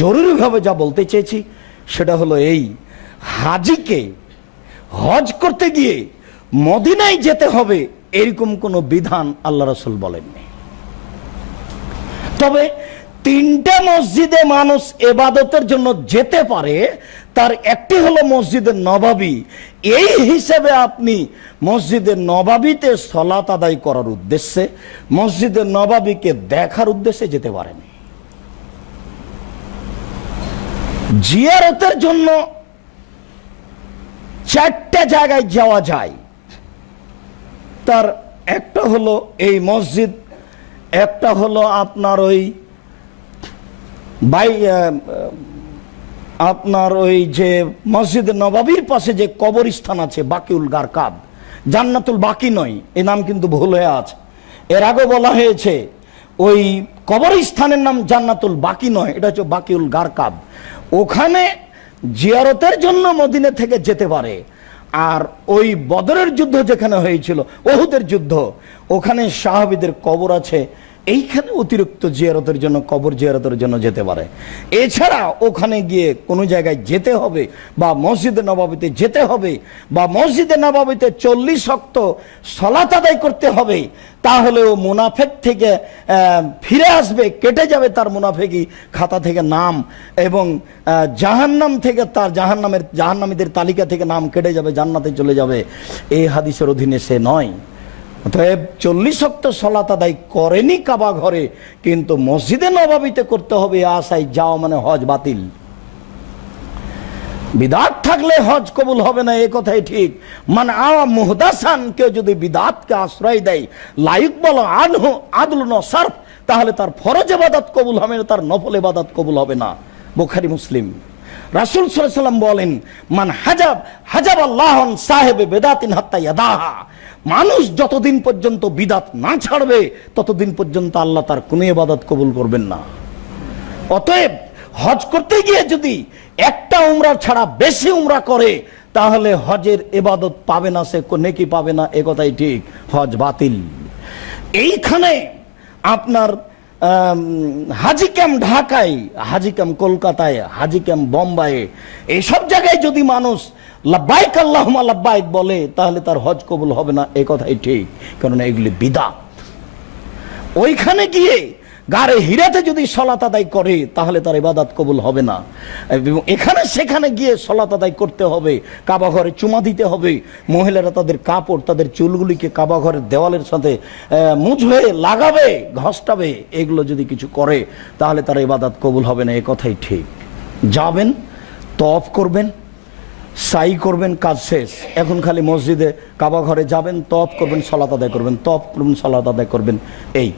জরুরিভাবে যা বলতে চেয়েছি, সেটা হলো এই, হাজিকে হজ করতে গিয়ে মদিনায় যেতে হবে, এরকম কোনো বিধান আল্লাহ রসুল বলেননি। তবে তিনটা মসজিদে মানুষ এবাদতের জন্য যেতে পারে, তার একটি হলো মসজিদের নবাবী। এই হিসেবে আপনি মসজিদের নবাবিতে সলাত আদায় করার উদ্দেশ্যে মসজিদের নবাবীকে দেখার উদ্দেশ্যে যেতে পারেন। জিয়ারতের জন্য চারটা জায়গায় যাওয়া যায়। তার একটা হলো এই মসজিদ, একটা হলো আপনার ওই বাই আপনার ওই যে মসজিদ নবাবির পাশে যে কবরস্থান আছে, বাকিউল গারকাব। জান্নাতুল বাকি নয়, এ নাম কিন্তু ভুল হয়ে আছে। এর আগে বলা হয়েছে ওই কবরস্থানের নাম জান্নাতুল বাকি নয়, এটা হচ্ছে বাকিউল গারকাব। ওখানে জিয়ারতের জন্য মদিনে থেকে যেতে পারে। আর ওই বদরের যুদ্ধ যেখানে হয়েছিল, ওহুদের যুদ্ধ, ওখানে সাহাবিদের কবর আছে। এইখানে অতিরিক্ত জিয়ারতের জন্য, কবর জিয়ারতের জন্য যেতে পারে। এছাড়া ওখানে গিয়ে কোনো জায়গায় যেতে হবে বা মসজিদে নবাবিতে যেতে হবে বা মসজিদে নবাবিতে চল্লিশ শক্ত সলাত আদায় করতে হবে, তাহলে ও মুনাফেক থেকে ফিরে আসবে, কেটে যাবে তার মুনাফেকি খাতা থেকে নাম এবং জাহান্নাম থেকে তার জাহান্নামের, জাহান্নামীদের তালিকা থেকে নাম কেটে যাবে, জান্নাতে চলে যাবে। এই হাদিসের অধীনে সে নয়। অতএব চল্লিশ শক্ত সলাত আদায় করেনি কাবা ঘরে, কিন্তু মসজিদে নবাবিতে করতে হবে আশায় যাওয়া মানে হজ বাতিল। বিদাত থাকলে হজ কবুল হবে না, এ কথাই ঠিক। মানে আওয়া মুহদাসান, কেউ যদি বিদাতকে আশ্রয় দেয়, লাইক বলো আনহু আদল সার্ফ তাহলে তার ফরজ এবাদাত কবুল হবে না, তার নফল এবাদাত কবুল হবে না। বুখারি, মুসলিম। রাসুল সাল্লাম বলেন, মান হাজাব হাজাব আল্লাহন সাহেবে বেদাতিন হাত্তা ইয়াদাহা। মানুষ যতদিন পর্যন্ত বিদাত না ছাড়বে, ততদিন পর্যন্ত আল্লাহ তার কোনো এবাদত কবুল করবেন না। অতএব হজ করতে গিয়ে যদি একটা উমরা ছাড়া বেশি উমরা করে, তাহলে হজের এবাদত পাবে না সে, নেকি পাবে না, এ ঠিক, হজ বাতিল। এইখানে আপনার হাজি ক্যাম্প ঢাকায় হাজি ক্যাম্প কলকাতায় হাজি ক্যাম্প বোম্বাইয়ে এইসব জায়গায় যদি মানুষ লাব্বাইক আল্লাহুম্মা লাব্বাইক বলে, তাহলে তার হজ কবুল হবে না, এ কথাই ঠিক কারণ এগুলি বিদা। ওইখানে গিয়ে গাড়ে হিরাতে যদি সলাত আদায় করে, তাহলে তার ইবাদত কবুল হবে না। এবং এখানে সেখানে গিয়ে সলাত আদায় করতে হবে, কাবা ঘরে চুমা দিতে হবে। মহিলারা তাদের কাপড়, তাদের চুলগুলিকে কাবা ঘরের দেওয়ালের সাথে মুছবে, লাগাবে, ঘষ্টাবে, এগুলো যদি কিছু করে, তাহলে তার ইবাদত কবুল হবে না। এ কথাই ঠিক। যাবেন তফ করবেন, সাই করবেন, কাজ শেষ। এখন খালি মসজিদে কাবা ঘরে যাবেন তপ করবেন, সলাত আদায় করবেন তপ করবেন, সলাত আদায় করবেন, এই।